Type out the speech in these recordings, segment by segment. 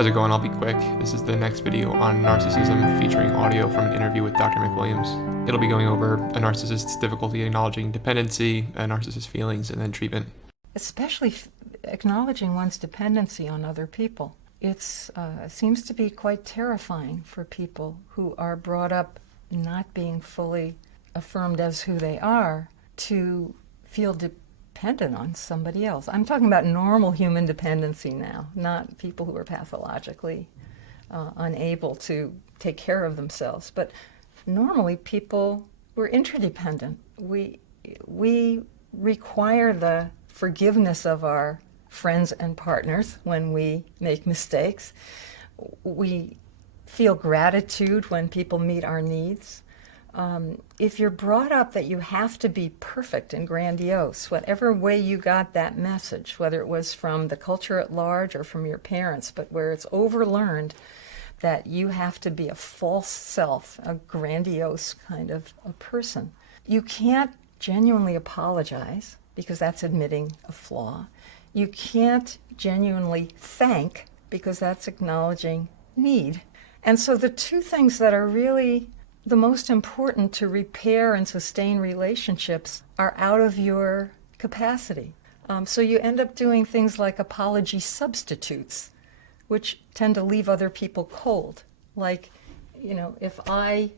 How's it going? I'll be quick. This is the next video on narcissism featuring audio from an interview with Dr. McWilliams. It'll be going over a narcissist's difficulty acknowledging dependency, a narcissist's feelings, and then treatment. Especially acknowledging one's dependency on other people. It seems to be quite terrifying for people who are brought up not being fully affirmed as who they are to feel dependent on somebody else. I'm talking about normal human dependency now, not people who are pathologically unable to take care of themselves. But normally people, we're interdependent. We require the forgiveness of our friends and partners when we make mistakes. We feel gratitude when people meet our needs. If you're brought up that you have to be perfect and grandiose, whatever way you got that message, whether it was from the culture at large or from your parents, but where it's overlearned that you have to be a false self, a grandiose kind of a person, you can't genuinely apologize because that's admitting a flaw. You can't genuinely thank because that's acknowledging need. And so the two things that are really the most important to repair and sustain relationships are out of your capacity. So you end up doing things like apology substitutes, which tend to leave other people cold. Like, if I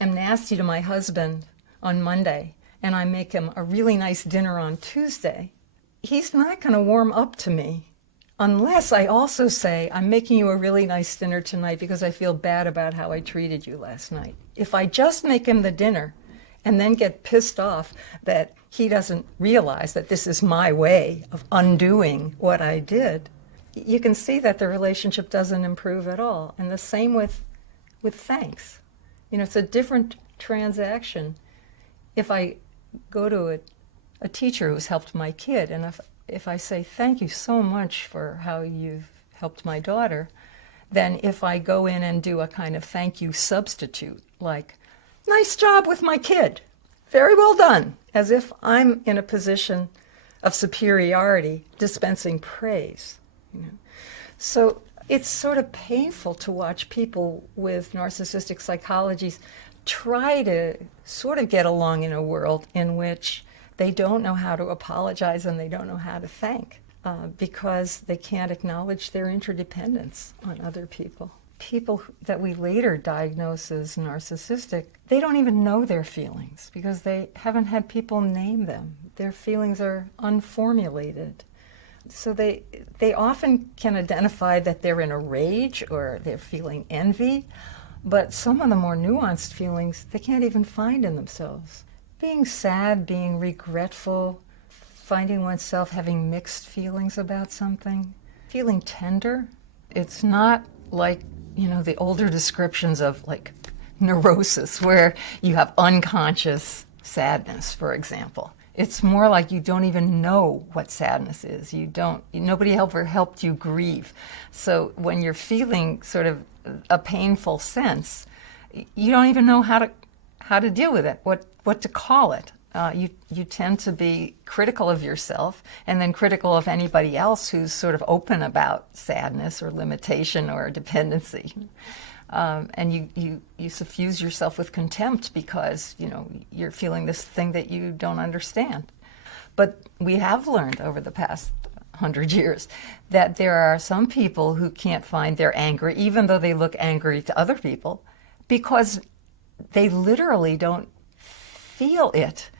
am nasty to my husband on Monday and I make him a really nice dinner on Tuesday, he's not going to warm up to me unless I also say, I'm making you a really nice dinner tonight because I feel bad about how I treated you last night. If I just make him the dinner and then get pissed off that he doesn't realize that this is my way of undoing what I did, you can see that the relationship doesn't improve at all. And the same with thanks. It's a different transaction. If I go to a teacher who's helped my kid, and if I say, thank you so much for how you've helped my daughter, then if I go in and do a kind of thank you substitute, like, nice job with my kid, very well done, as if I'm in a position of superiority dispensing praise. So it's sort of painful to watch people with narcissistic psychologies try to sort of get along in a world in which they don't know how to apologize and they don't know how to thank because they can't acknowledge their interdependence on other people. People that we later diagnose as narcissistic, they don't even know their feelings because they haven't had people name them. Their feelings are unformulated. So they often can identify that they're in a rage or they're feeling envy, but some of the more nuanced feelings they can't even find in themselves. Being sad, being regretful, finding oneself having mixed feelings about something, feeling tender. It's not like, the older descriptions of like neurosis where you have unconscious sadness, for example. It's more like you don't even know what sadness is. Nobody ever helped you grieve. So when you're feeling sort of a painful sense, you don't even know how to deal with it, what to call it. You tend to be critical of yourself and then critical of anybody else who's sort of open about sadness or limitation or dependency. And you suffuse yourself with contempt because, you're feeling this thing that you don't understand. But we have learned over the past 100 years that there are some people who can't find their anger, even though they look angry to other people, because they literally don't feel it.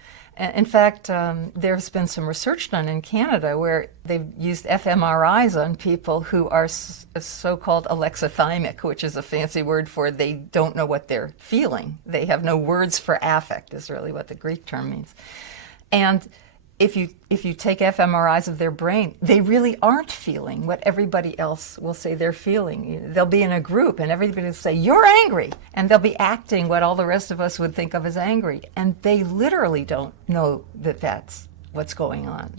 In fact, there's been some research done in Canada where they've used fMRIs on people who are so-called alexithymic, which is a fancy word for they don't know what they're feeling. They have no words for affect, is really what the Greek term means. And if you take fMRIs of their brain, they really aren't feeling what everybody else will say they're feeling. They'll be in a group and everybody will say, you're angry. And they'll be acting what all the rest of us would think of as angry. And they literally don't know that that's what's going on.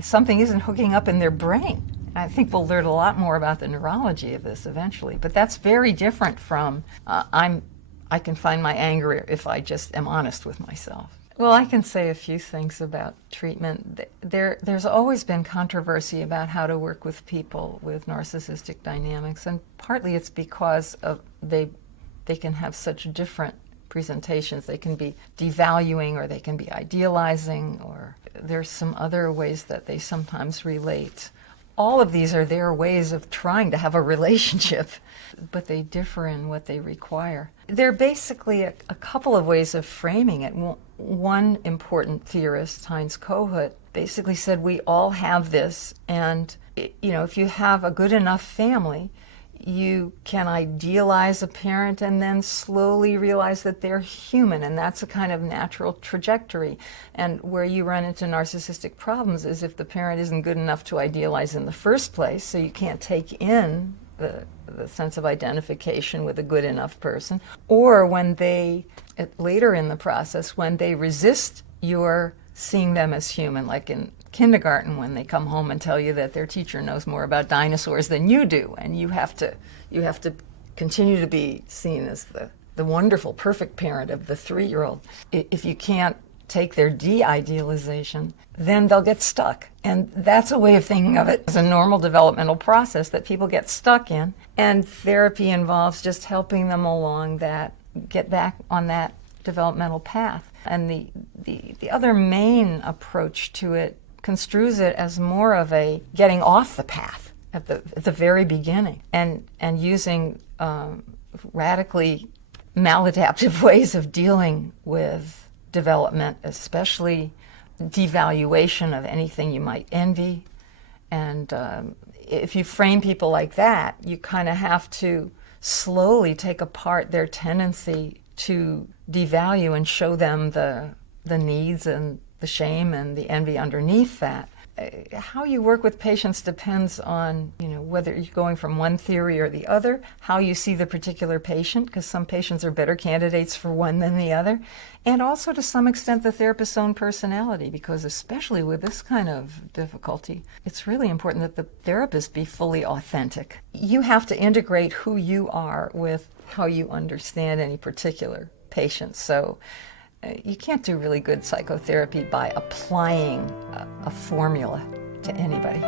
Something isn't hooking up in their brain. I think we'll learn a lot more about the neurology of this eventually. But that's very different from I can find my anger if I just am honest with myself. Well, I can say a few things about treatment. There's always been controversy about how to work with people with narcissistic dynamics, and partly it's because of they can have such different presentations. They can be devaluing, or they can be idealizing, or there's some other ways that they sometimes relate. All of these are their ways of trying to have a relationship, but they differ in what they require. There are basically a couple of ways of framing it. One important theorist, Heinz Kohut, basically said we all have this, and if you have a good enough family, you can idealize a parent and then slowly realize that they're human, and that's a kind of natural trajectory. And where you run into narcissistic problems is if the parent isn't good enough to idealize in the first place, so you can't take in the sense of identification with a good enough person, or when they, later in the process, when they resist your seeing them as human, like in kindergarten when they come home and tell you that their teacher knows more about dinosaurs than you do, and you have to continue to be seen as the wonderful, perfect parent of the 3-year-old. If you can't take their de-idealization, then they'll get stuck. And that's a way of thinking of it as a normal developmental process that people get stuck in. And therapy involves just helping them along get back on that developmental path. And the other main approach to it construes it as more of a getting off the path at the very beginning, and using radically maladaptive ways of dealing with development, especially devaluation of anything you might envy. And if you frame people like that, you kind of have to slowly take apart their tendency to devalue and show them the needs and the shame and the envy underneath that. How you work with patients depends on, whether you're going from one theory or the other, how you see the particular patient, because some patients are better candidates for one than the other, and also to some extent the therapist's own personality, because especially with this kind of difficulty, it's really important that the therapist be fully authentic. You have to integrate who you are with how you understand any particular patient. So you can't do really good psychotherapy by applying a formula to anybody.